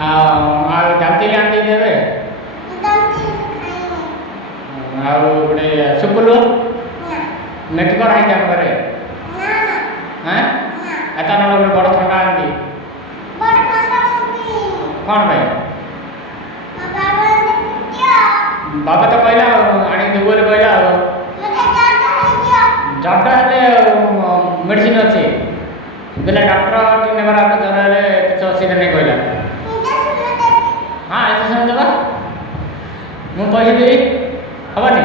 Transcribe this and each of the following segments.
ଦାନ୍ତୀ ଆଣି ଦେବେ ଆଉ ଗୋଟେ ଶୁକୁଲୁ ନେଟି କରା ହେଇଛି ଆମ ଘରେ ଏତା ନହେଲେ ଗୋଟେ ବଡ଼ ଥଣ୍ଡା ଆଣିବି କ'ଣ ପାଇଁ ବାବା ତ କହିଲା ଆଣିକି ଦେବୁ ବୋଲି କହିଲା ଆଉ ଜ୍ୱର ହେଲେ ମେଡ଼ିସିନ ଅଛି ବେଲେ ଡକ୍ଟର ନେବାର ଜ୍ୱର ହେଲେ କିଛି ଅସୁବିଧା ନାହିଁ କହିଲା ହଁ ଇଞ୍ଜେକ୍ସନ୍ ଦେବା ମୁଁ ପଇସା ଦେବି ହବନି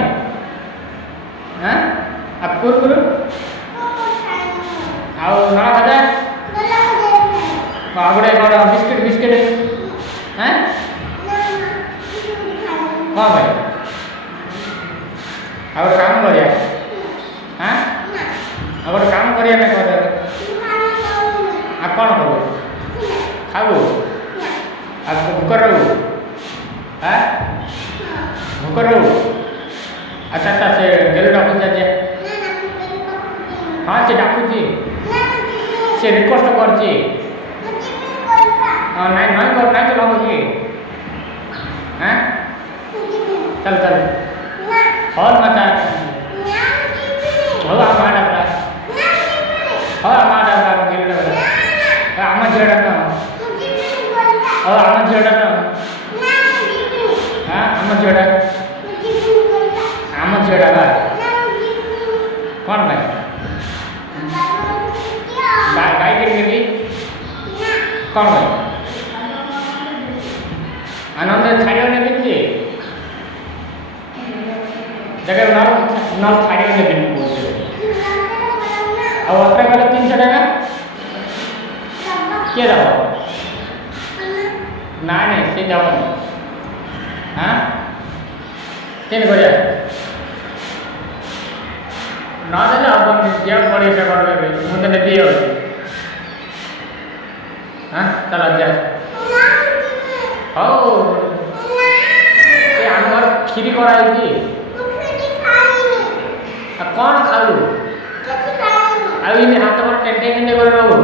ଆଉ କୁରୁକୁରୁ ଆଉ ନଳ ଖଜା ଆଉ ଗୋଟେ କ'ଣ ବିସ୍କିଟ୍ କ'ଣ ଭାଇ ଆଉ ଗୋଟେ କାମ କରିବା ଆଉ ଗୋଟେ କାମ କରିବା ପାଇଁ କହିଦେବେ ଆଉ କ'ଣ କରୁ ଖାଇବୁ ଆଉ ଭୋକ ରହିବୁ ଭୋକ ରହିବୁ ଆଚ୍ଛା ଆଚ୍ଛା ସେ ଗେଲୁ ଡାକୁଛି ଆଜି ହଁ ସେ ଡାକୁଛି ସେ ରିକ୍ୱେଷ୍ଟ କରୁଛି ନାଇଁ ନାଇଁ ନାଇଁ ତ ଲାଗୁଛି चल चल और मचा हो आमा डाबरा हो आमा डाबरा गेल डाबरा आमा जेडा न हो आमा जेडा न आमा जेडा बा कौन भाई गाय के लिए कौन भाई आनंद छाड़ियो ने बिकती जगह नल छाड़ियो ने बिकती अब अत्र गले 300 टाका के जाओ ना नहीं से जाओ तीन बढ़िया ना देले अब दिया पड़ी से करबे मुझे ने दियो चलो जा हो ये हमर खीरी कराई थी कौन खाऊ आई ने हाथ पर टेंटे ने कर रहू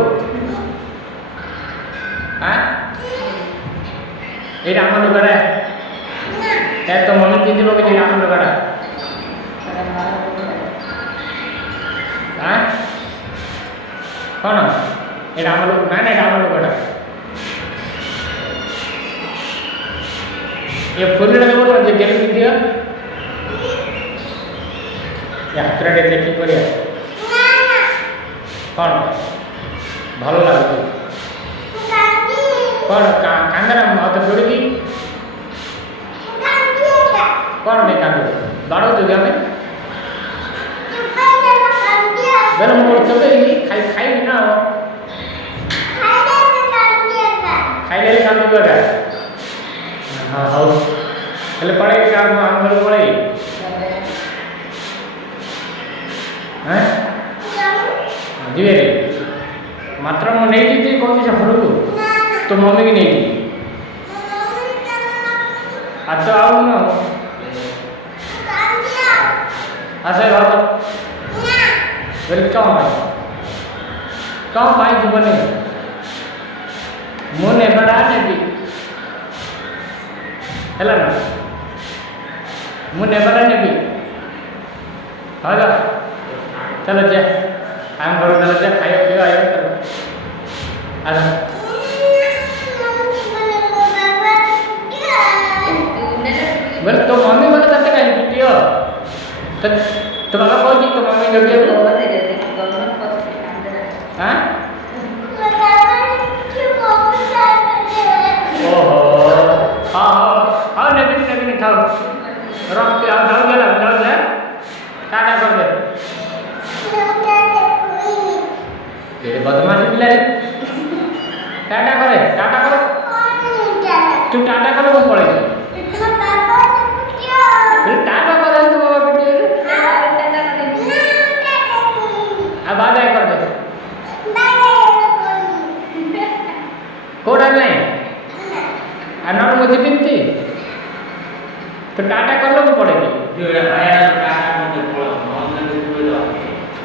ये राम लुगाड़ा है तो मम्मी दीदी लोग के राम लुगाड़ा कौन ये राम लोग ना नहीं राम लुगाड़ा ये फुल लगे बोल जे गेल दियो या हतरा चेकिंग करिया कौन भल लागु कौन कांदरा मत जोड़ी कौन नहीं कांदो बाड़ो तो हमें बेल मोर चले खाई खाई ना खाई ले कांदो बेटा हाँ हाँ हेल्ले पड़े क्या आंगल पड़े हैं जीवे रे मात्र मो नहीं जीती कौन सी सफर को तो मम्मी की नहीं अच्छा आओ ना अच्छा बात वेल क्यों भाई जीवन में मुने बड़ा नहीं हेला ना मुने बड़ा नहीं हाँ चलो जा हम घर चलो जा खाइयो पियो आयो चलो आजा बोल तो मम्मी बोले तते कहीं पिटियो तो बाबा कहो जी तो मम्मी लगे हां ओहो हां हां नबी खाओ रख के आओ जाओ जा टाटा कर दे ये बदमाशी पिला टाटा करे टाटा करो तू टाटा करो वो पड़े टाटा कर तू बाबा बेटी अब आ जाए कर दे कोड़ा नहीं अनार मुझे बिनती तो टाटा कर लो वो पड़ेगी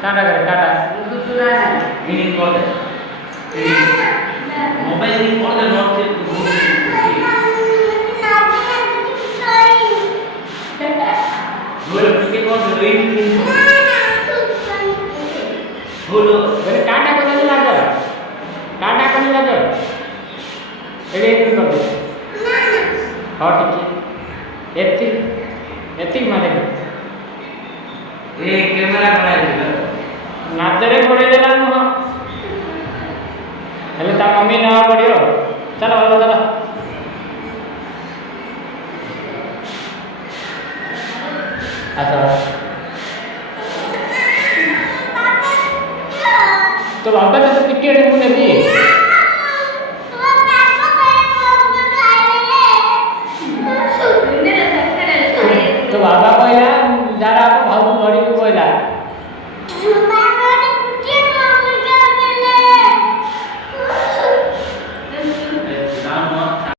टाटा करे टाटा मोबाइल ଏଠି ଏଠି କରିଦେ ହଁ ଟିକେ ଏତିକି ମାନେ ଏ କ୍ୟାମେରା କରାଇଥିଲା ନାଦରେ ଘୋଡ଼େଇ ଦେଲା ନୁହଁ ହେଲେ ତା ମମ୍ମି ନେବା ପଡ଼ିବ ଚାଲ ଭଲ ଚାଲ ଆସ तो बाबा तो टिकट ମୁଁ ନେବି